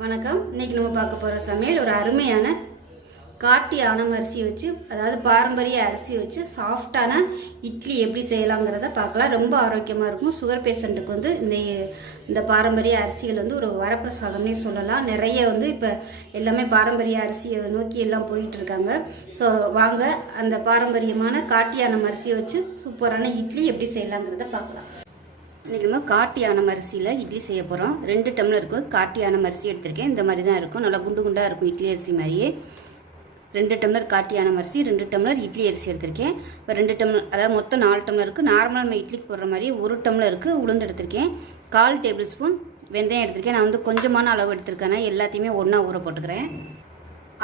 வணக்கம். இன்னைக்கு நம்ம பார்க்க போகிற சமையல் ஒரு அருமையான காட்டி ஆனம் அரிசி வச்சு அதாவது பாரம்பரிய அரிசி வச்சு சாஃப்டான இட்லி எப்படி செய்யலாங்கிறத பார்க்கலாம். ரொம்ப ஆரோக்கியமாக இருக்கும். சுகர் பேஷண்ட்டுக்கு வந்து இந்த இந்த பாரம்பரிய அரிசிகள் வந்து ஒரு வரப்பிரசாதம்னே சொல்லலாம். நிறைய வந்து இப்போ எல்லாமே பாரம்பரிய அரிசியை நோக்கி எல்லாம் போயிட்டுருக்காங்க ஸோ வாங்க அந்த பாரம்பரியமான காட்டி அரிசியை வச்சு சூப்பரான இட்லி எப்படி செய்யலாங்கிறத பார்க்கலாம். இன்றைக்கி நம்ம காட்டியான அரிசியில் இட்லி செய்ய போகிறோம் ரெண்டு டம்ளருக்கு காட்டி ஆனம் அரிசி எடுத்திருக்கேன். இந்த மாதிரி தான் இருக்கும். நல்லா குண்டு குண்டாக இருக்கும் இட்லி அரிசி மாதிரியே. ரெண்டு டம்ளர் காட்டியான அரிசி ரெண்டு டம்ளர் இட்லி அரிசி எடுத்திருக்கேன். இப்போ ரெண்டு டம்ளர் அதாவது மொத்தம் நாலு டம்ளருக்கு நார்மலாக நம்ம இட்லிக்கு போடுற மாதிரி ஒரு டம்ளருக்கு உளுந்து எடுத்திருக்கேன். கால் டேபிள் ஸ்பூன் வெந்தயம் எடுத்திருக்கேன். நான் வந்து கொஞ்சமான அளவு எடுத்திருக்கேன். எல்லாத்தையுமே ஒன்றா ஊற போட்டுக்கிறேன்.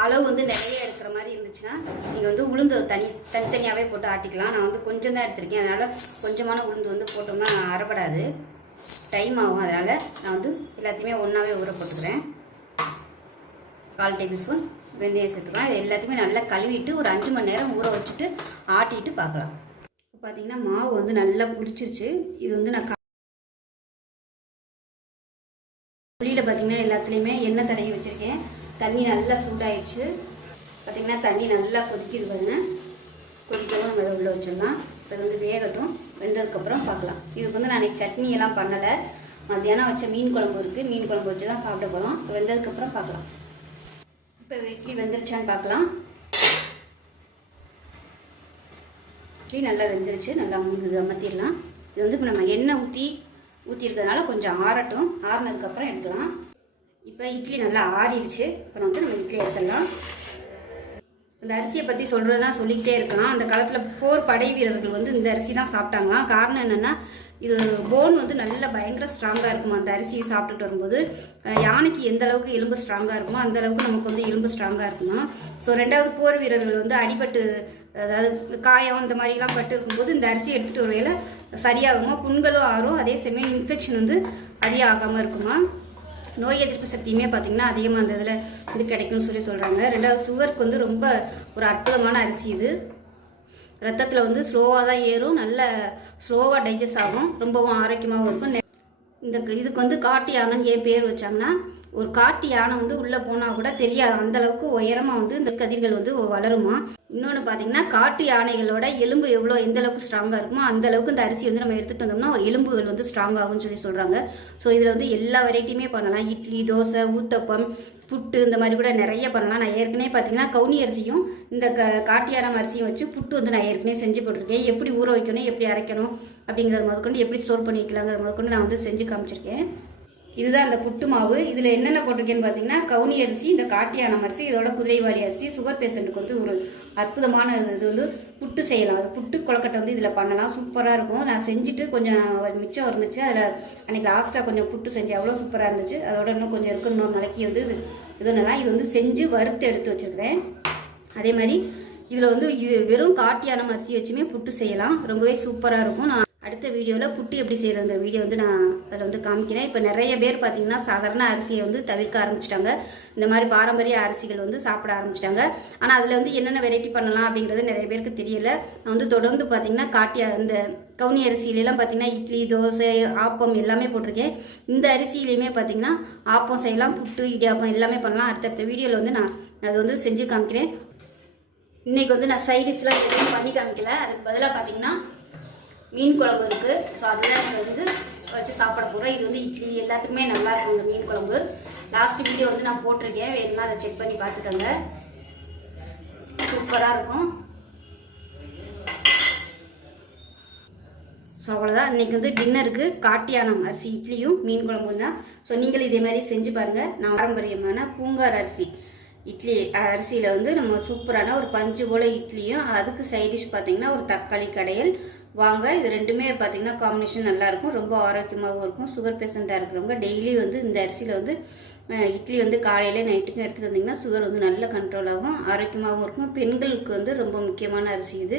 அளவு வந்து நிறைய எடுக்கிற இருந்துச்சுன்னா நீங்கள் வந்து உளுந்து தனி தனித்தனியாகவே போட்டு ஆட்டிக்கலாம். நான் வந்து கொஞ்சம் தான் எடுத்திருக்கேன். அதனால் கொஞ்சமான உளுந்து வந்து போட்டோம்னா அறப்படாது. டைம் ஆகும். அதனால் நான் வந்து எல்லாத்தையுமே ஒன்றாவே ஊற போட்டுக்கிறேன். கால் டேபிள் ஸ்பூன் வெந்தயம் சேர்த்துக்கலாம். இது எல்லாத்தையுமே நல்லா கழுவிட்டு ஒரு அஞ்சு மணி நேரம் ஊற வச்சுட்டு ஆட்டிட்டு பார்க்கலாம். இப்போ பார்த்தீங்கன்னா மாவு வந்து நல்லா பிடிச்சிருச்சு. இது வந்து நான் புளியில் பார்த்தீங்கன்னா எல்லாத்துலேயுமே எண்ணெய் தடவி வச்சுருக்கேன். தண்ணி நல்லா சூடாயிடுச்சு. பார்த்தீங்கன்னா தண்ணி நல்லா கொதிக்குது பாருங்க. கொதிக்கவும் நம்ம உள்ளே வச்சிடலாம். இப்போ வந்து வேகட்டும். வெந்ததுக்கப்புறம் பார்க்கலாம். இதுக்கு வந்து நான் இன்னைக்கு சட்னி எல்லாம் பண்ணலை. மத்தியானம் வச்ச மீன் குழம்பு இருக்குது மீன் குழம்பு வச்சு தான் சாப்பிட போகிறோம் வெந்ததுக்கப்புறம் பார்க்கலாம். இப்போ இட்லி வெந்துருச்சான்னு பார்க்கலாம். இட்லி நல்லா வெந்துருச்சு. நல்லா முங்குது அமர்த்திடலாம். இது வந்து இப்போ நம்ம எண்ணெய் ஊற்றி ஊற்றிருக்கிறதுனால கொஞ்சம் ஆறட்டும். ஆறினதுக்கப்புறம் எடுக்கலாம். இப்போ இட்லி நல்லா ஆறிடுச்சு. அப்புறம் வந்து நம்ம இட்லி எடுத்துடலாம். இந்த அரிசியை பற்றி சொல்கிறதெல்லாம் சொல்லிக்கிட்டே இருக்கலாம். அந்த காலத்தில் போர் படை வீரர்கள் வந்து இந்த அரிசி தான் சாப்பிட்டாங்களாம். காரணம் என்னென்னா இது போன் வந்து நல்ல பயங்கர ஸ்ட்ராங்காக இருக்குமா? அந்த அரிசியை சாப்பிட்டுட்டு வரும்போது யானைக்கு எந்த அளவுக்கு எலும்பு ஸ்ட்ராங்காக இருக்குமோ அந்த அளவுக்கு நமக்கு வந்து எலும்பு ஸ்ட்ராங்காக இருக்குமா? ஸோ ரெண்டாவது போர் வீரர்கள் வந்து அடிபட்டு அதாவது காயம் இந்த மாதிரிலாம் பட்டு இருக்கும்போது இந்த அரிசி எடுத்துகிட்டு வரையில சரியாகுமா? புண்களும் ஆறும் அதே சமயம் இன்ஃபெக்ஷன் வந்து அதிகம் ஆகாமல் இருக்குமா? நோய் எதிர்ப்பு சக்தியுமே பார்த்திங்கன்னா அதிகமாக அந்த இதில் இது கிடைக்கும்னு சொல்லி சொல்கிறாங்க ரெண்டாவது சுகருக்கு வந்து ரொம்ப ஒரு அற்புதமான அரிசி இது. ரத்தத்தில் வந்து ஸ்லோவாக தான் ஏறும். நல்ல ஸ்லோவாக டைஜஸ்ட் ஆகும். ரொம்பவும் ஆரோக்கியமாகவும் இருக்கும். நெ- இந்த க- இதுக்கு வந்து காட்டு யானைன்னு ஏன் பேர் வச்சாங்கன்னா ஒரு காட்டு யானை வந்து உள்ளே போனால் கூட தெரியாது. அந்த அளவுக்கு உயரமாக வந்து இந்த கதிர்கள் வந்து வளருமா? இன்னொன்று பார்த்தீங்கன்னா காட்டு யானைகளோட எலும்பு எவ்வளோ எந்த அளவுக்கு ஸ்ட்ராங்காக இருக்குமோ அந்த அளவுக்கு இந்த அரிசி வந்து நம்ம எடுத்துகிட்டு வந்தோம்னா எலும்புகள் வந்து ஸ்ட்ராங் ஆகும்னு சொல்லி சொல்கிறாங்க ஸோ இதில் வந்து எல்லா வெரைட்டியுமே பண்ணலாம். இட்லி தோசை ஊத்தப்பம் புட்டு இந்த மாதிரி கூட நிறைய பண்ணலாம். நான் ஏற்கனவே பார்த்தீங்கன்னா கவுனி அரிசியும் இந்த க காட்டியானம் அரிசியும் வச்சு புட்டு வந்து நான் ஏற்கனவே செஞ்சு போட்டிருக்கேன். எப்படி ஊற வைக்கணும் எப்படி அரைக்கணும் அப்படிங்கிறத முதற்கொண்டு எப்படி ஸ்டோர் பண்ணி வைக்கலாங்கிறத முதற்கொண்டு நான் வந்து செஞ்சு காமிச்சிருக்கேன். இதுதான் அந்த புட்டு மாவு. இதில் என்னென்ன போட்டிருக்கேன்னு பார்த்தீங்கன்னா கவுனி அரிசி இந்த காட்டியானம் அரிசி இதோட குதிரைவாளி அரிசி சுகர் பேஷண்ட்டுக்கு வந்து ஒரு அற்புதமான இது இது வந்து புட்டு செய்யலாம். அது புட்டு கொழக்கட்டை வந்து இதில் பண்ணலாம். சூப்பராக இருக்கும். நான் செஞ்சுட்டு கொஞ்சம் மிச்சம் இருந்துச்சு. அதில் அன்றைக்கி லாஸ்ட்டாக கொஞ்சம் புட்டு செஞ்சேன். அவ்வளோ சூப்பராக இருந்துச்சு. அதோட இன்னும் கொஞ்சம் இருக்கு இன்னொரு நாளைக்கு வந்து இது இது இது வந்து செஞ்சு வறுத்து எடுத்து வச்சுருக்கிறேன். அதே மாதிரி இதில் வந்து இது வெறும் காட்டியானம் அரிசி வச்சுமே புட்டு செய்யலாம். ரொம்பவே சூப்பராக இருக்கும். நான் அடுத்த வீடியோவில் புட்டு எப்படி செய்கிறதுங்கிற வீடியோ வந்து நான் அதில் வந்து காமிக்கிறேன். இப்போ நிறைய பேர் பார்த்திங்கன்னா சாதாரண அரிசியை வந்து தவிர்க்க ஆரம்பிச்சிட்டாங்க. இந்த மாதிரி பாரம்பரிய அரிசிகள் வந்து சாப்பிட ஆரம்பிச்சிட்டாங்க. ஆனால் அதில் வந்து என்னென்ன வெரைட்டி பண்ணலாம் அப்படிங்கிறது நிறைய பேருக்கு தெரியல. நான் வந்து தொடர்ந்து பார்த்திங்கன்னா காட்டிய இந்த கவுனி அரிசியிலலாம் பார்த்திங்கன்னா இட்லி தோசை ஆப்பம் எல்லாமே போட்டிருக்கேன். இந்த அரிசியிலையுமே பார்த்தீங்கன்னா ஆப்பம் செய்யலாம் புட்டு இடியாப்பம் எல்லாமே பண்ணலாம். அடுத்தடுத்த வீடியோவில் வந்து நான் அது வந்து செஞ்சு காமிக்கிறேன். இன்றைக்கி வந்து நான் சைடிஷ்லாம் எதுவும் பண்ணி காமிக்கல. அதுக்கு பதிலாக பார்த்தீங்கன்னா மீன் குழம்பு இருக்குது ஸோ அதுதான் நாங்கள் வந்து வச்சு சாப்பிட போகிறோம் இது வந்து இட்லி. எல்லாத்துக்குமே நல்லா இருக்கும் இந்த மீன் குழம்பு. லாஸ்ட் வீடியோ வந்து நான் போட்டிருக்கேன். வேணும்னா அதை செக் பண்ணி பார்த்துக்கோங்க. சூப்பராக இருக்கும். ஸோ அவ்வளோதான் இன்றைக்கி வந்து டின்னருக்கு காட்டியானம் அரிசி இட்லியும் மீன் குழம்பும் தான். ஸோ நீங்களும் இதே மாதிரி செஞ்சு பாருங்கள் நான் பாரம்பரியமான பூங்கார் அரிசி. இட்லி அரிசியில் வந்து நம்ம சூப்பரான ஒரு பஞ்சு போல் இட்லியும் அதுக்கு சைடிஷ் பார்த்திங்கன்னா ஒரு தக்காளி கடையல் வாங்க. இது ரெண்டுமே பார்த்தீங்கன்னா காம்பினேஷன் நல்லாயிருக்கும் ரொம்ப ஆரோக்கியமாகவும் இருக்கும். சுகர் பேஷண்ட்டாக இருக்கிறவங்க டெய்லி வந்து இந்த அரிசியில் வந்து இட்லி வந்து காலையில் நைட்டுக்கும் எடுத்துகிட்டு வந்தீங்கன்னா சுகர் வந்து நல்ல கண்ட்ரோல் ஆகும். ஆரோக்கியமாகவும் இருக்கும். பெண்களுக்கு வந்து ரொம்ப முக்கியமான அரிசி இது.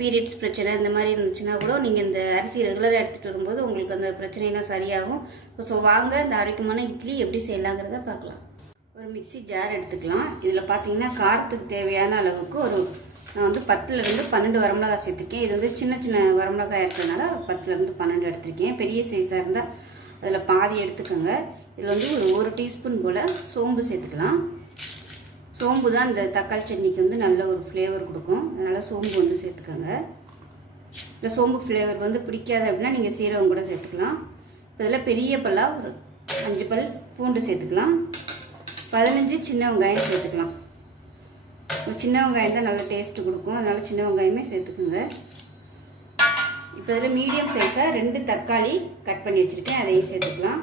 பீரியட்ஸ் பிரச்சனை இந்த மாதிரி இருந்துச்சுன்னா கூட நீங்கள் இந்த அரிசி ரெகுலராக எடுத்துகிட்டு வரும்போது உங்களுக்கு அந்த பிரச்சனைலாம் சரியாகும். ஸோ வாங்க. இந்த ஆரோக்கியமான இட்லி எப்படி செய்யலாங்கிறத பார்க்கலாம். ஒரு மிக்ஸி ஜார் எடுத்துக்கலாம். இதில் பார்த்தீங்கன்னா காரத்துக்கு தேவையான அளவுக்கு ஒரு நான் வந்து பத்துலேருந்து பன்னெண்டு வரமிளகாய் சேர்த்துருக்கேன். இது வந்து சின்ன சின்ன வரமிளகாய் இருக்கிறதுனால பத்துலேருந்து பன்னெண்டு எடுத்திருக்கேன். பெரிய சைஸாக இருந்தால் அதில் பாதி எடுத்துக்கோங்க. இதில் வந்து ஒரு ஒரு டீஸ்பூன் போல் சோம்பு சேர்த்துக்கலாம். சோம்பு தான் இந்த தக்காளி சட்னிக்கு வந்து நல்ல ஒரு ஃப்ளேவர் கொடுக்கும். அதனால் சோம்பு வந்து சேர்த்துக்கோங்க. இல்லை சோம்பு ஃப்ளேவர் வந்து பிடிக்காது அப்படின்னா நீங்கள் சீரகம் கூட சேர்த்துக்கலாம். இப்போ இதில் பெரிய பல்லாக ஒரு அஞ்சு பல் பூண்டு சேர்த்துக்கலாம். பதினஞ்சு சின்ன வெங்காயம் சேர்த்துக்கலாம். சின்ன வெங்காயம் தான் நல்லா டேஸ்ட்டு கொடுக்கும். அதனால் சின்ன வெங்காயமே சேர்த்துக்குங்க. இப்போ இதில் மீடியம் சைஸாக ரெண்டு தக்காளி கட் பண்ணி வச்சுருக்கேன். அதையும் சேர்த்துக்கலாம்.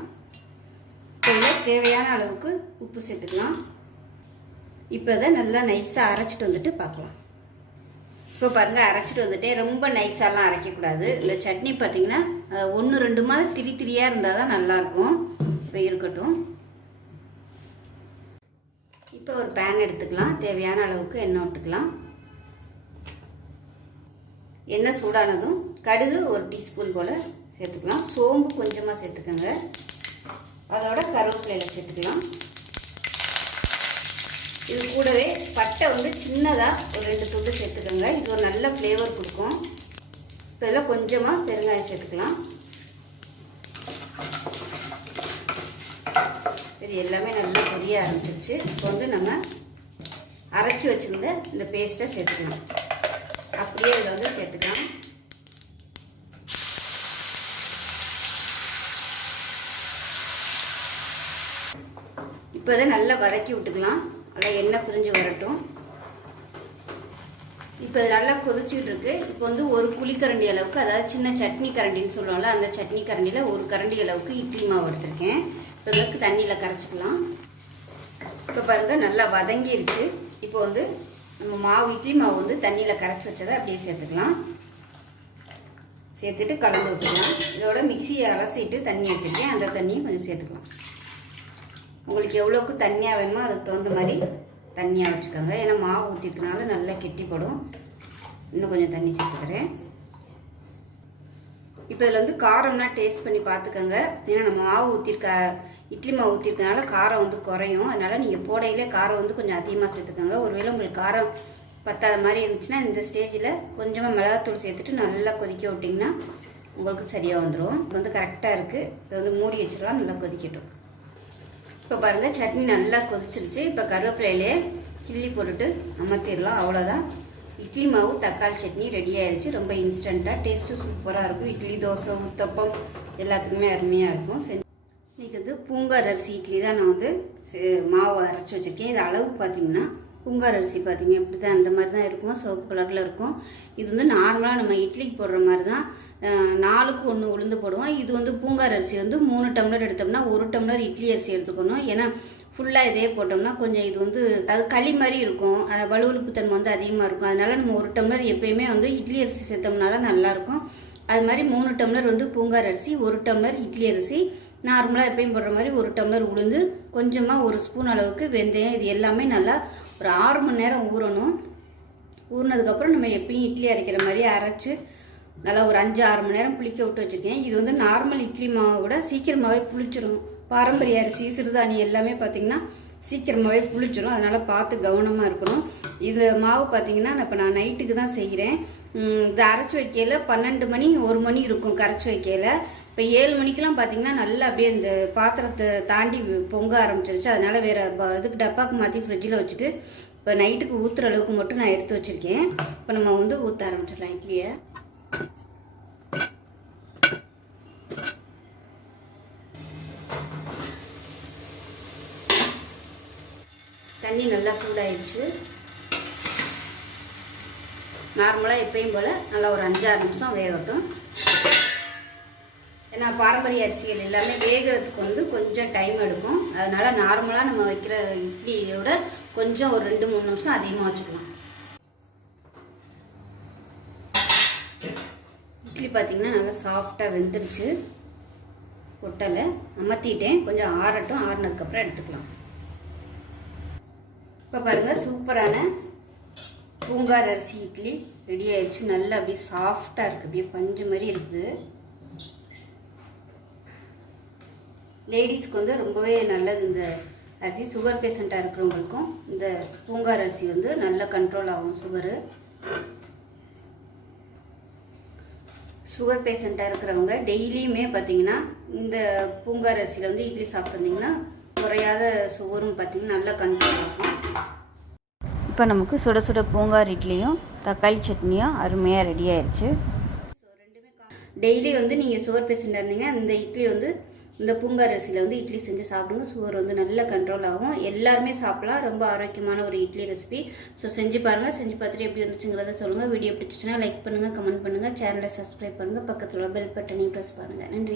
இப்போ இதில் தேவையான அளவுக்கு உப்பு சேர்த்துக்கலாம். இப்போ இதை நல்லா நைஸாக அரைச்சிட்டு வந்துட்டு பார்க்கலாம். இப்போ பாருங்கள் அரைச்சிட்டு வந்துட்டே ரொம்ப நைஸாலாம் அரைக்கக்கூடாது. இந்த சட்னி பார்த்திங்கன்னா ஒன்று ரெண்டு மாதிரி திரி திரியாக இருந்தால் தான் நல்லாயிருக்கும். இப்போ இருக்கட்டும். இப்போ ஒரு பேன் எடுத்துக்கலாம். தேவையான அளவுக்கு எண்ணெய் விட்டுக்கலாம். எண்ணெய் சூடானதும் கடுகு ஒரு டீஸ்பூன் போல் சேர்த்துக்கலாம். சோம்பு கொஞ்சமாக சேர்த்துக்கோங்க. அதோட கருவேப்பிலையில் சேர்த்துக்கலாம். இது கூடவே பட்டை வந்து சின்னதாக ஒரு ரெண்டு துண்டு சேர்த்துக்கோங்க. இது ஒரு நல்ல ஃப்ளேவர் கொடுக்கும். இப்போ இதில் கொஞ்சமாக பெருங்காயம் சேர்த்துக்கலாம். சரி எல்லாமே நல்லா பொரிய ஆரம்பிச்சிருச்சு இப்போ வந்து நம்ம அரைச்சி வச்சுருந்த இந்த பேஸ்ட்டை சேர்த்துக்கலாம். அப்படியே இதில் வந்து சேர்த்துக்கலாம். இப்போ இதை நல்லா வதக்கி விட்டுக்கலாம். நல்லா எண்ணெய் பிரிஞ்சு வரட்டும். இப்போ இது நல்லா கொதிச்சுட்டு இருக்கு. இப்போ வந்து ஒரு குழிக்கரண்டி அளவுக்கு அதாவது சின்ன சட்னி கரண்டின்னு சொல்லுவோம்ல அந்த சட்னி கரண்டியில் ஒரு கரண்டி அளவுக்கு இட்லி மாவு எடுத்திருக்கேன். இப்போ தண்ணியில் கரைச்சிக்கலாம். இப்போ பாருங்கள் நல்லா வதங்கிருச்சு. இப்போ வந்து நம்ம மாவு இட்லி மாவு வந்து தண்ணியில் கரைச்சி வச்சதை அப்படியே சேர்த்துக்கலாம். சேர்த்துட்டு கலந்து விட்டுக்கலாம். இதோட மிக்சியை அலசிட்டு தண்ணி வச்சுருக்கேன் அந்த தண்ணியும் கொஞ்சம் சேர்த்துக்கலாம். உங்களுக்கு எவ்வளோக்கு தண்ணியாக வேணுமோ அதுக்கு தகுந்த மாதிரி தண்ணியாக வச்சுக்கோங்க. ஏன்னா மாவு ஊற்றிருக்கனால நல்லா கெட்டிப்படும். இன்னும் கொஞ்சம் தண்ணி சேர்த்துக்கிறேன். இப்போ இதில் வந்து காரம்னா டேஸ்ட் பண்ணி பார்த்துக்கோங்க. ஏன்னா நம்ம மாவு ஊற்றிருக்க இட்லி மாவு ஊற்றிருக்கனால காரம் வந்து குறையும். அதனால் நீங்கள் போடையிலே காரம் வந்து கொஞ்சம் அதிகமாக சேர்த்துக்கோங்க. ஒருவேளை உங்களுக்கு காரம் பத்தாத மாதிரி இருந்துச்சுன்னா இந்த ஸ்டேஜில் கொஞ்சமாக மிளகாத்தூள் சேர்த்துட்டு நல்லா கொதிக்க விட்டிங்கன்னா உங்களுக்கு சரியாக வந்துடும் இது வந்து கரெக்டாக இருக்குது இதை வந்து மூடி வச்சிடலாம் நல்லா கொதிக்கட்டும். இப்போ பாருங்கள் சட்னி நல்லா கொதிச்சிருச்சு. இப்போ கருவேப்பிலையிலே கிள்ளி போட்டுட்டு அமர்த்திடலாம். அவ்வளோதான் இட்லி மாவு தக்காளி சட்னி ரெடி ஆயிடுச்சு. ரொம்ப இன்ஸ்டண்ட்டாக டேஸ்ட்டு சூப்பராக இருக்கும். இட்லி தோசை ஊத்தப்பம் எல்லாத்துக்குமே அருமையாக இருக்கும். செஞ்சு இன்றைக்கி வந்து பூங்கார் அரிசி இட்லி தான் நான் வந்து மாவு அரைச்சி வச்சுருக்கேன். இது அளவு பார்த்தீங்கன்னா பூங்கார் அரிசி பார்த்தீங்க இப்படி தான் அந்த மாதிரி தான் இருக்கும்? சிவப்பு கலரில் இருக்கும். இது வந்து நார்மலாக நம்ம இட்லிக்கு போடுற மாதிரி தான் நாலுக்கு ஒன்று உளுந்து போடுவோம். இது வந்து பூங்கார் அரிசி வந்து மூணு டம்ளர் எடுத்தோம்னா ஒரு டம்ளர் இட்லி அரிசி எடுத்துக்கணும். ஏன்னா ஃபுல்லாக இதே போட்டோம்னா கொஞ்சம் இது வந்து அது களி மாதிரி இருக்கும். அது வலுவழுப்பு தன்மை வந்து அதிகமாக இருக்கும். அதனால் நம்ம ஒரு டம்ளர் எப்பயுமே வந்து இட்லி அரிசி சேர்த்தோம்னா தான் நல்லாயிருக்கும் அது மாதிரி மூணு டம்ளர் வந்து பூங்கார் அரிசி ஒரு டம்ளர் இட்லி அரிசி. நார்மலாக எப்பயும் போடுற மாதிரி ஒரு டம்ளர் உளுந்து கொஞ்சமாக ஒரு ஸ்பூன் அளவுக்கு வெந்தயம். இது எல்லாமே நல்லா ஒரு ஆறு மணி நேரம் ஊறணும். ஊறினதுக்கப்புறம் நம்ம எப்பயும் இட்லி அரைக்கிற மாதிரி அரைச்சி நல்லா ஒரு அஞ்சு ஆறு மணி நேரம் புளிக்க விட்டு வச்சுருக்கேன். இது வந்து நார்மல் இட்லி மாவை விட சீக்கிரமாகவே புளிச்சிடும் பாரம்பரிய அரிசி சிறுதானி எல்லாமே பார்த்திங்கன்னா சீக்கிரமாகவே புளிச்சிரும். அதனால் பார்த்து கவனமாக இருக்கணும். இது மாவு பார்த்திங்கன்னா நான் இப்போ நான் நைட்டுக்கு தான் செய்கிறேன் இது அரைச்சி வைக்கையில் பன்னெண்டு மணி ஒரு மணி இருக்கும் கரைச்சி வைக்கையில். இப்போ ஏழு மணிக்கெலாம் பார்த்தீங்கன்னா நல்லா அப்படியே இந்த பாத்திரத்தை தாண்டி பொங்க ஆரம்பிச்சிருச்சு. அதனால் வேறு இதுக்கு டப்பாக்கு மாற்றி ஃப்ரிட்ஜில் வச்சுட்டு இப்போ நைட்டுக்கு ஊற்றுற அளவுக்கு மட்டும் நான் எடுத்து வச்சுருக்கேன். இப்போ நம்ம வந்து ஊற்ற ஆரம்பிச்சிடலாம். இட்லியை தண்ணி நல்லா சூடாயிடுச்சு நார்மலாக எப்பயும் போல் நல்லா ஒரு அஞ்சாறு நிமிஷம் வேகட்டும். ஏன்னா பாரம்பரிய அரிசிகள் எல்லாமே வேகிறதுக்கு வந்து கொஞ்சம் டைம் எடுக்கும். அதனால் நார்மலாக நம்ம வைக்கிற இட்லியோட கொஞ்சம் ஒரு ரெண்டு மூணு நிமிஷம் அதிகமாக வச்சுக்கலாம். இட்லி பார்த்தீங்கன்னா நல்லா சாஃப்டாக வெந்துருச்சு. ஒட்டலை. அமர்த்திட்டேன் கொஞ்சம் ஆறட்டும். ஆறுனதுக்கப்புறம் எடுத்துக்கலாம். இப்போ பாருங்கள் சூப்பரான பூங்கார் அரிசி இட்லி ரெடி ஆயிடுச்சு. நல்லா அப்படியே சாஃப்டாக இருக்குது அப்படியே பஞ்சு மாதிரி இருக்குது. லேடிஸ்க்கு வந்து ரொம்பவே நல்லது இந்த அரிசி. சுகர் பேஷண்ட்டாக இருக்கிறவங்களுக்கும் இந்த பூங்கார் அரிசி வந்து நல்ல கண்ட்ரோல் ஆகும் சுகரு சுகர் பேஷண்ட்டாக இருக்கிறவங்க டெய்லியுமே பார்த்தீங்கன்னா இந்த பூங்கார் அரிசியில் வந்து இட்லி சாப்பிட்டு வந்தீங்கன்னா குறையாத சுகரும் பார்த்தீங்கன்னா நல்லா கண்ட்ரோல் ஆகும் இப்போ நமக்கு சுட சுட பூங்கார் இட்லியும் தக்காளி சட்னியும் அருமையாக ரெடி ஆயிடுச்சு டெய்லி வந்து நீங்கள் சுகர் பேஷண்ட்டாக இருந்தீங்கன்னா இந்த இட்லி வந்து இந்த பூங்கார் அரிசியில் வந்து இட்லி செஞ்சு சாப்பிடுங்க. சுகர் வந்து நல்லா கண்ட்ரோல் ஆகும். எல்லாருமே சாப்பிடலாம். ரொம்ப ஆரோக்கியமான ஒரு இட்லி ரெசிபி ஸோ செஞ்சு பாருங்கள் செஞ்சு பார்த்துட்டு எப்படி வந்துச்சுங்கிறத சொல்லுங்கள் வீடியோ பிடிச்சிச்சுன்னா லைக் பண்ணுங்கள் கமெண்ட் பண்ணுங்கள் சேனலை சப்ஸ்கிரைப் பண்ணுங்கள் பக்கத்தில் உள்ள பெல் பட்டனையும் ப்ரெஸ் பண்ணுங்கள் நன்றி.